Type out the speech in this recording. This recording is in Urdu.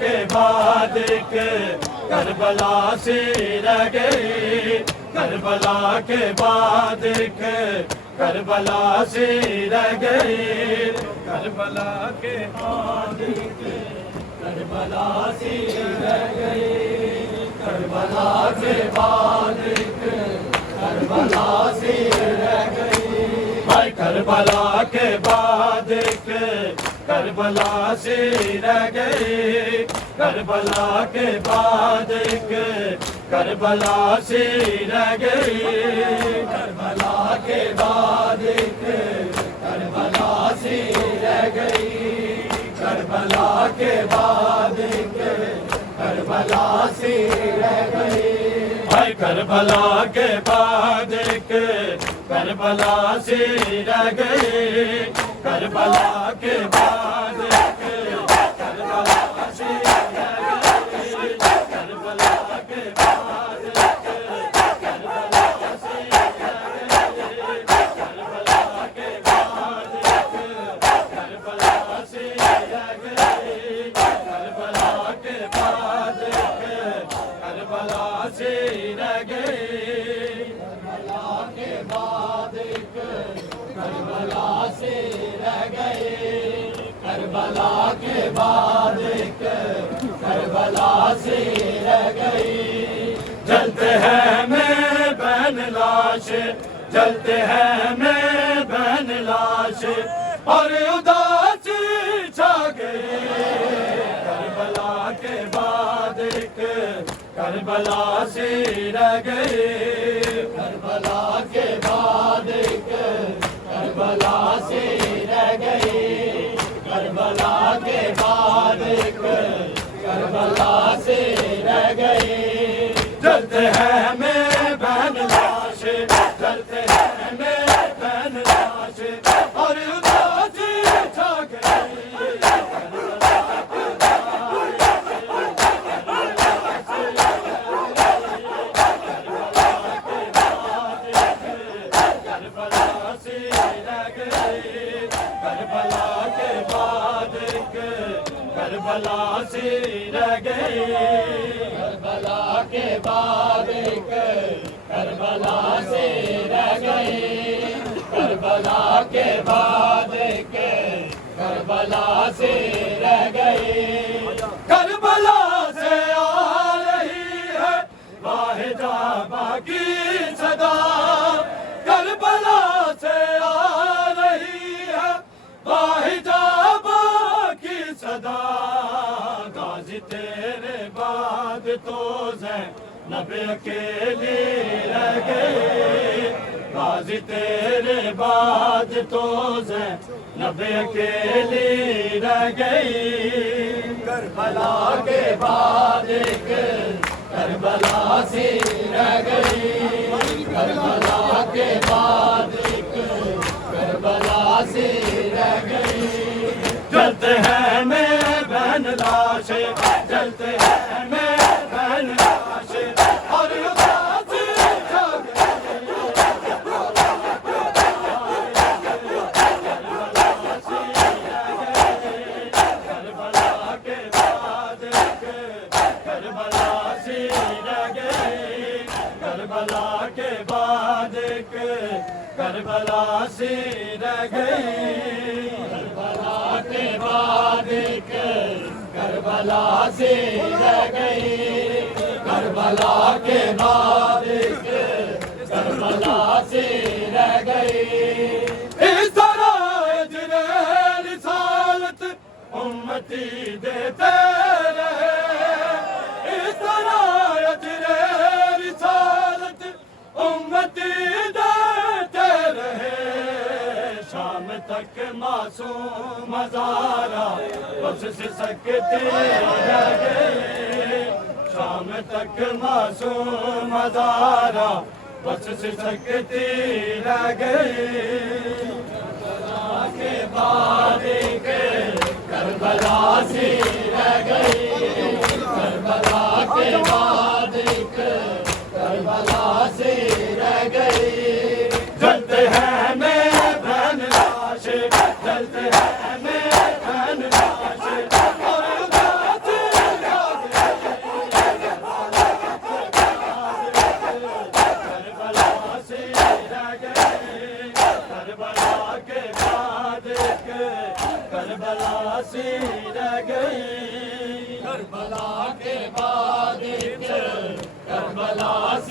کے بعد ایک کربلا سی رہ گئی، کربلا کے بعد ایک کربلا سی رہ گئی، کربلا کے بعد ایک کربلا سی رہ گئی، کربلا کے بعد ایک کربلا سی رہ گئی، بھائی کربلا کے بعد ایک کربلا سی رہ گئی، کربلا کے بعد ایک کربلا سی رہ گئی، کربلا کے بعد ایک کربلا سی رہ گئی، کربلا کے بعد ایک کربلا سی رہ گئی، بھائی کربلا کے بعد ایک کربلا سی رہ گئی، کربلا کے بعد ایک کربلا سی رہ گئی، کربلا کے بعد ایک کربلا سی رہ گئی، کربلا کے بعد ایک کربلا سی رہ گئی، کربلا کے بعد ایک کربلا سی رہ گئی، کربلا کے بعد ایک کربلا سی رہ گئی، کربلا کے بعد ایک کربلا سی رہ گئی، جلتے ہیں میں بہن لاش، جلتے ہیں میں بہن لاش، اور اداسی چھا گئی، کربلا کے بعد ایک کربلا سی رہ گئی، کربلا کے بعد ایک کربلا سی رہ گئی، کربلا کے بعد ایک کربلا سی رہ گئی، جلتے ہیں میں بہن لاش، جلتے ہیں میں بہن لاش، اور اداسی چھا گئی، کربلا سی رہ گئی، کربلا کے بعد ایک کربلا سی رہ گئی، کربلا کے بعد ایک کربلا سی رہ گئی، کربلا کے بعد ایک کربلا سی رہ گئی، کربلا سے آ رہی ہے واحدہ کی صدا، کربلا سے آ رہی ہے واحدہ کی صدا، غازی تیرے بعد تو زینب اکیلی رہ گئی، غازی تیرے بعد تو زینب اکیلی رہ گئی، کربلا کے بعد ایک کربلا سی رہ گئی، کربلا کے بعد ایک کربلا سی رہ گئی، جلتے ہیں میں بہن لاش، جلتے ہیں میں بہن لاش، اور اداسی چھا گئی، کربلا سی رہ گئی، کربلا کے بعد ایک کربلا سی رہ گئی، کربلا کے بعد ایک کربلا سی رہ گئی، کربلا کے بعد ایک کربلا سی رہ گئی، کربلا کے بعد ایک کربلا سی رہ گئی، اس طرح اجر رسالت امتی دیتے رہے، اس طرح اجر رسالت امتی دیتے رہے، شام تک معصوم ہزارہ بس سے سکتے رہ گئے، شام تک معصوم ہزارہ بس سے سکتے رہ گئے، کربلا کے بعد ایک کربلا سی رہ گئی، کربلا کے بعد ایک کربلا سی رہ گئی، جلتے ہیں میں بہن لاش، جلتے ہیں میں بہن لاش، اور اداسی رہ گئے کربلا کے بعد ایک کربلا سی رہ گئی کربلا کے بعد ایک کربلا سی